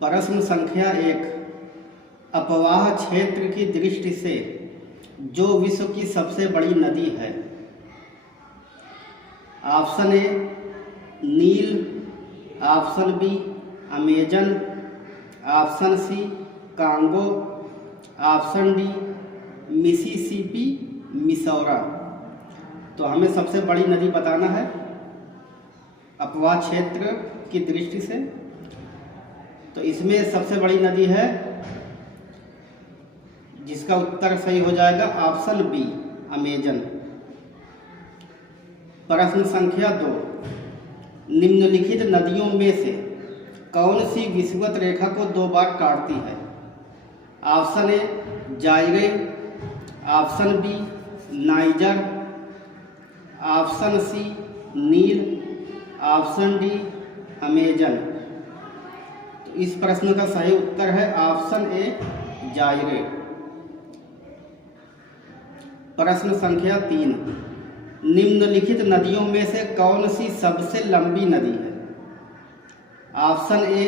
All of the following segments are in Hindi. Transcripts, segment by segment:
प्रश्न संख्या 1। अपवाह क्षेत्र की दृष्टि से जो विश्व की सबसे बड़ी नदी है? Option A Nile, option B Amazon, option C Congo, option D Mississippi Missouri. तो हमें सबसे बड़ी नदी बताना है अपवाह क्षेत्र की दृष्टि से। तो इसमें सबसे बड़ी नदी है, जिसका उत्तर सही हो जाएगा ऑप्शन बी अमेजन। प्रश्न संख्या 2। निम्नलिखित नदियों में से कौन सी विषुवत रेखा को 2 बार काटती है? Option A Zaire, option B Niger, option C nil, option D Amazon. तो इस प्रश्न का सही उत्तर है ऑप्शन ए जायरे। प्रश्न संख्या 3। निम्नलिखित नदियों में से कौन सी सबसे लंबी नदी है? Option A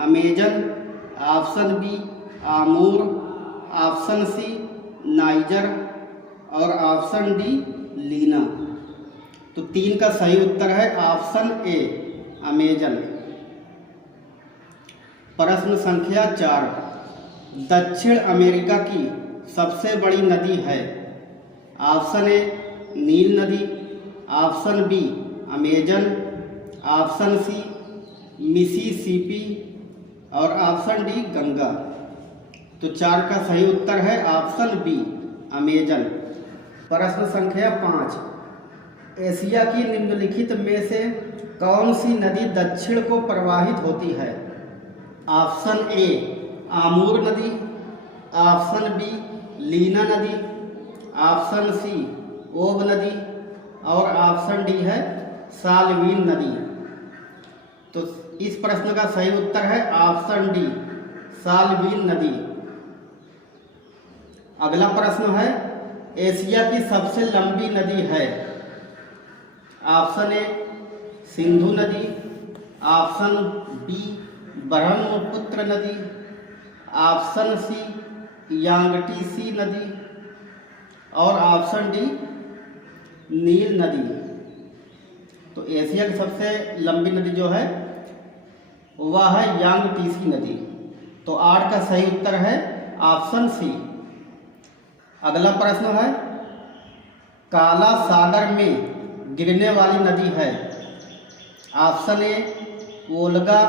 Amazon, option B Amur, option C Niger और ऑप्शन डी लीना। तो 3 का सही उत्तर है ऑप्शन ए अमेजन। प्रश्न संख्या 4। दक्षिण अमेरिका की सबसे बड़ी नदी है? ऑप्शन ए नील नदी, option B Amazon, option C Mississippi और ऑप्शन डी गंगा। तो 4 का सही उत्तर है ऑप्शन बी अमेजन। प्रश्न संख्या 5। एशिया की निम्नलिखित में से कौन सी नदी दक्षिण को प्रवाहित होती है? ऑप्शन ए आमूर नदी, ऑप्शन बी लीना नदी, ऑप्शन सी ओब नदी और ऑप्शन डी है साल्वीन नदी। तो इस प्रश्न का सही उत्तर है ऑप्शन डी साल्वीन नदी। अगला प्रश्न है, एशिया की सबसे लंबी नदी है? ऑप्शन ए सिंधु नदी, ऑप्शन बी ब्रह्मपुत्र नदी, ऑप्शन सी यांगटीसी नदी और ऑप्शन डी नील नदी। तो एशिया की सबसे लंबी नदी जो है वह है यांगटीसी नदी। तो 8 का सही उत्तर है ऑप्शन सी। अगला प्रश्न है, काला सागर में गिरने वाली नदी है? Option A Volga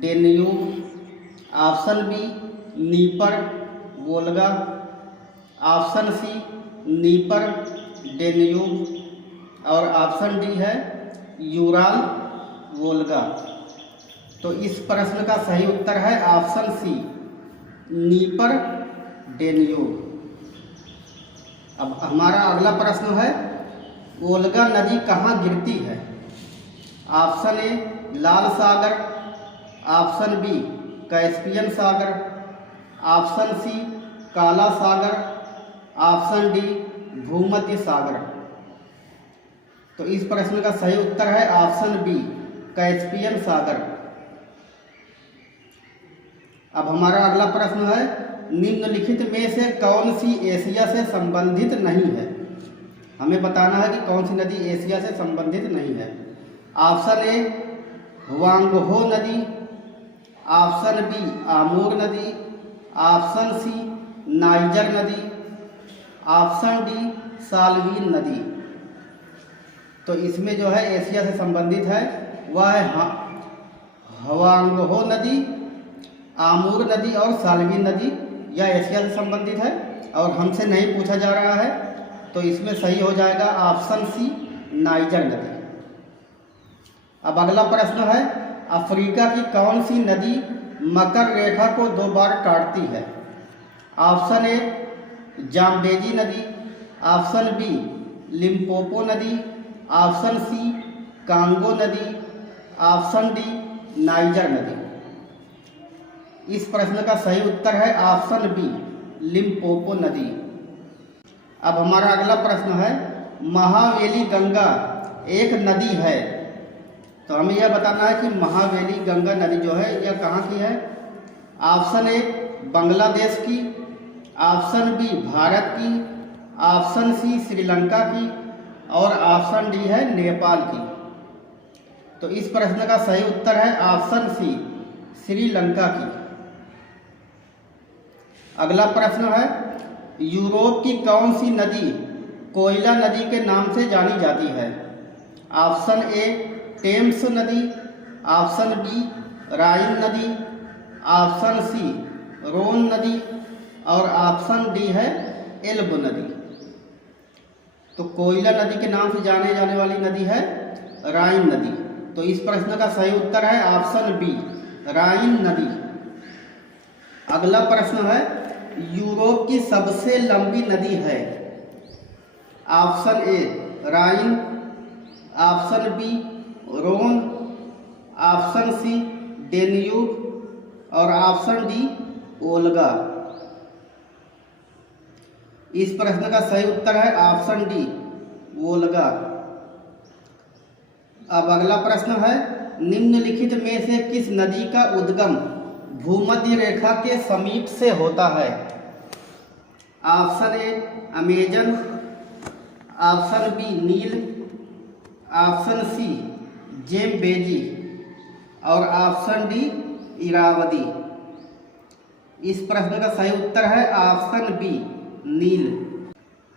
Danube, option B Dnieper Volga, option C Dnieper Danube और ऑप्शन डी है यूराल वोल्गा। तो इस प्रश्न का सही उत्तर है ऑप्शन सी नीपर डेन्यूब। अब हमारा अगला प्रश्न है, वोल्गा नदी कहाँ गिरती है? ऑप्शन ए लाल सागर, ऑप्शन बी कैस्पियन सागर, ऑप्शन सी काला सागर, ऑप्शन डी भूमध्य सागर। तो इस प्रश्न का सही उत्तर है ऑप्शन बी कैस्पियन सागर। अब हमारा अगला प्रश्न है, निम्नलिखित में से कौन सी एशिया से संबंधित नहीं है? हमें बताना है कि कौन सी नदी एशिया से संबंधित नहीं है। ऑप्शन ए वांगहो नदी, ऑप्शन बी आमूर नदी, ऑप्शन सी नाइजर नदी, ऑप्शन डी साल्वीन नदी। तो इसमें जो है एशिया से संबंधित है वह है हवांगहो नदी, आमूर नदी और साल्वीन नदी। यह एशिया से संबंधित है और हमसे नहीं पूछा जा रहा है, तो इसमें सही हो जाएगा ऑप्शन सी नाइजर नदी। अब अगला प्रश्न है, अफ्रीका की कौन सी नदी मकर रेखा को 2 बार काटती है? ऑप्शन ए जाम्बेजी नदी, ऑप्शन बी लिम्पोपो नदी, ऑप्शन सी कांगो नदी, ऑप्शन डी नाइजर नदी। इस प्रश्न का सही उत्तर है ऑप्शन बी लिम्पोपो नदी। अब हमारा अगला प्रश्न है, महावेली गंगा एक नदी है तो हमें यह बताना है कि महावेली गंगा नदी जो है यह कहाँ की है। ऑप्शन ए बांग्लादेश की, ऑप्शन बी भारत की, ऑप्शन सी श्रीलंका की और ऑप्शन डी है नेपाल की। तो इस प्रश्न का सही उत्तर है ऑप्शन सी श्रीलंका की। अगला प्रश्न है यूरोप की कौन सी नदी कोयला नदी के नाम से जानी जाती है। ऑप्शन ए टेम्स नदी, ऑप्शन बी राइन नदी, ऑप्शन सी रोन नदी और ऑप्शन डी है एल्ब नदी। तो कोयला नदी के नाम से जाने जाने वाली नदी है राइन नदी। तो इस प्रश्न का सही उत्तर है ऑप्शन बी राइन नदी। अगला प्रश्न है यूरोप की सबसे लंबी नदी है। Option A Rhine, option B Rhone, option C Danube और ऑप्शन डी ओल्गा। इस प्रश्न का सही उत्तर है ऑप्शन डी वोल्गा। अब अगला प्रश्न है निम्नलिखित में से किस नदी का उद्गम भूमध्य रेखा के समीप से होता है। Option A Amazon, option B Nile, option C Zambezi और ऑप्शन डी इरावदी। इस प्रश्न का सही उत्तर है ऑप्शन बी नील।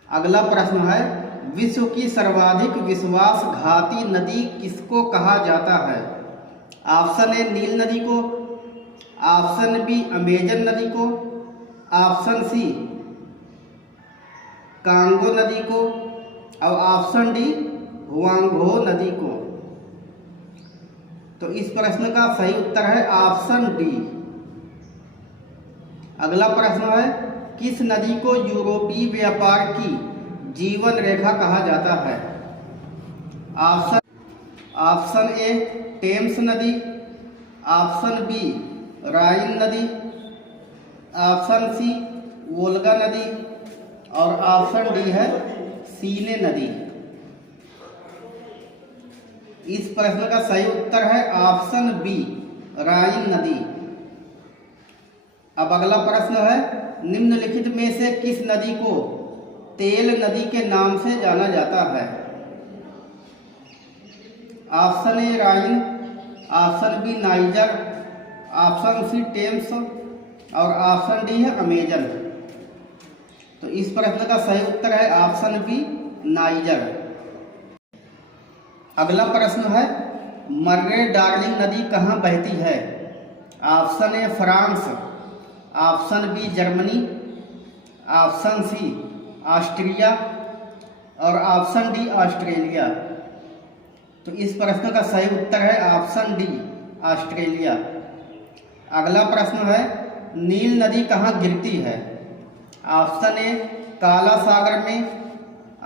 अगला प्रश्न है विश्व की सर्वाधिक विश्वासघाती नदी किसको कहा जाता है। ऑप्शन ए नील नदी को, ऑप्शन बी अमेजन नदी को, ऑप्शन सी कांगो नदी को और ऑप्शन डी हुआंगहो नदी को। तो इस प्रश्न का सही उत्तर है ऑप्शन डी। अगला प्रश्न है किस नदी को यूरोपीय व्यापार की जीवन रेखा कहा जाता है। ऑप्शन ए टेम्स नदी, ऑप्शन बी राइन नदी, ऑप्शन सी वोल्गा नदी और ऑप्शन डी है सीने नदी। इस प्रश्न का सही उत्तर है ऑप्शन बी राइन नदी। अब अगला प्रश्न है निम्नलिखित में से किस नदी को तेल नदी के नाम से जाना जाता है। Option A Rhine, option B Niger, option C Thames और ऑप्शन डी है अमेजन। तो इस प्रश्न का सही उत्तर है ऑप्शन बी नाइजर। अगला प्रश्न है मर्रे डार्लिंग नदी कहाँ बहती है। Option A France, option B Germany, option C Austria और ऑप्शन डी ऑस्ट्रेलिया। तो इस प्रश्न का सही उत्तर है ऑप्शन डी ऑस्ट्रेलिया। अगला प्रश्न है नील नदी कहाँ गिरती है। ऑप्शन ए काला सागर में,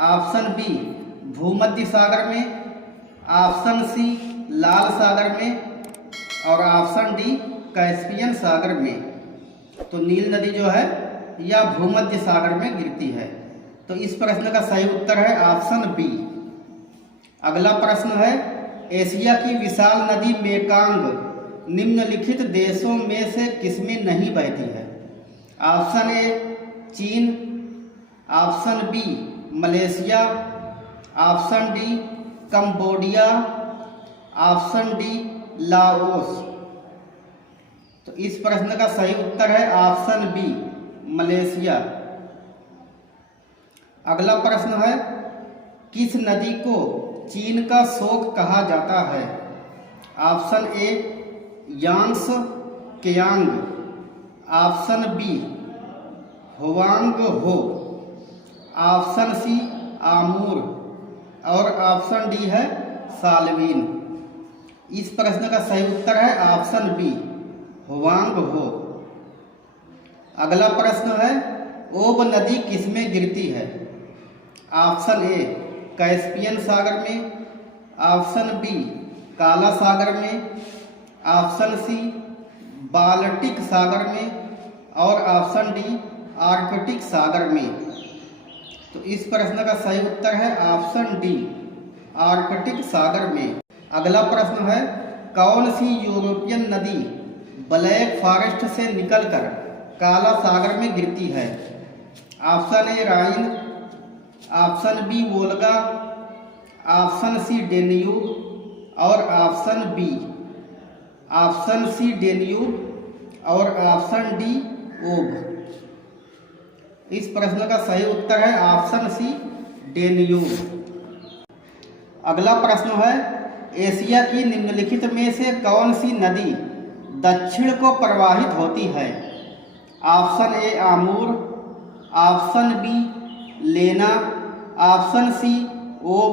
ऑप्शन बी भूमध्य सागर में, ऑप्शन सी लाल सागर में और ऑप्शन डी कैस्पियन सागर में। तो नील नदी जो है यह भूमध्य सागर में गिरती है। तो इस प्रश्न का सही उत्तर है ऑप्शन बी। अगला प्रश्न है एशिया की विशाल नदी मेकांग निम्नलिखित देशों में से किसमें नहीं बहती है। ऑप्शन ए चीन, option B Malaysia, option D Cambodia, option D Laos. तो इस प्रश्न का सही उत्तर है ऑप्शन बी मलेशिया। अगला प्रश्न है किस नदी को चीन का शोक कहा जाता है। Option A Yangtze Kiang, option B Huang Ho, option C Amur और ऑप्शन डी है सालवीन। इस प्रश्न का सही उत्तर है ऑप्शन बी हुआंग हो। अगला प्रश्न है ओब नदी किसमें गिरती है। ऑप्शन ए कैस्पियन सागर में, ऑप्शन बी काला सागर में, ऑप्शन सी बाल्टिक सागर में और ऑप्शन डी आर्कटिक सागर में। तो इस प्रश्न का सही उत्तर है ऑप्शन डी आर्कटिक सागर में। अगला प्रश्न है, कौन सी यूरोपियन नदी ब्लैक फॉरेस्ट से निकलकर काला सागर में गिरती है? Option A Rhine, option B Volga, option C Danube और ऑप्शन सी डेन्यूब और ऑप्शन डी ओब। इस प्रश्न का सही उत्तर है ऑप्शन सी डेन्यूब। अगला प्रश्न है, एशिया की निम्नलिखित में से कौन सी नदी दक्षिण को प्रवाहित होती है? Option A Amur, option B Lena, option C Ob,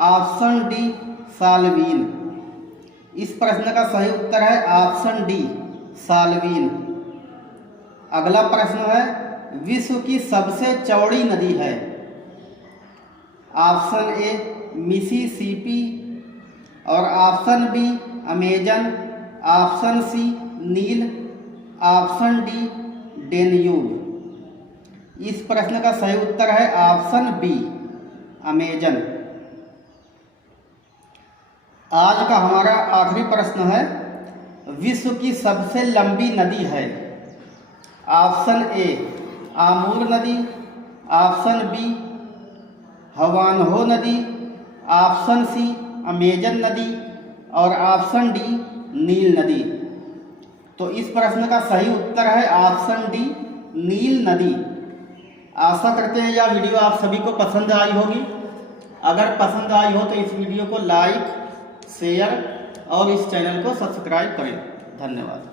option D साल्वीन। इस प्रश्न का सही उत्तर है ऑप्शन डी साल्वीन। अगला प्रश्न है, विश्व की सबसे चौड़ी नदी है? ऑप्शन ए मिसिसिपी और option B Amazon, option C नील, ऑप्शन डी डेन्यूब। इस प्रश्न का सही उत्तर है ऑप्शन बी अमेजन। आज का हमारा आखिरी प्रश्न है, विश्व की सबसे लंबी नदी है? ऑप्शन ए आमूर नदी, ऑप्शन बी हवानहो नदी, ऑप्शन सी अमेजन नदी और ऑप्शन डी नील नदी। तो इस प्रश्न का सही उत्तर है ऑप्शन डी नील नदी। आशा करते हैं यह वीडियो आप सभी को पसंद आई होगी। अगर पसंद आई हो तो इस वीडियो को लाइक, शेयर और इस चैनल को सब्सक्राइब करें। धन्यवाद।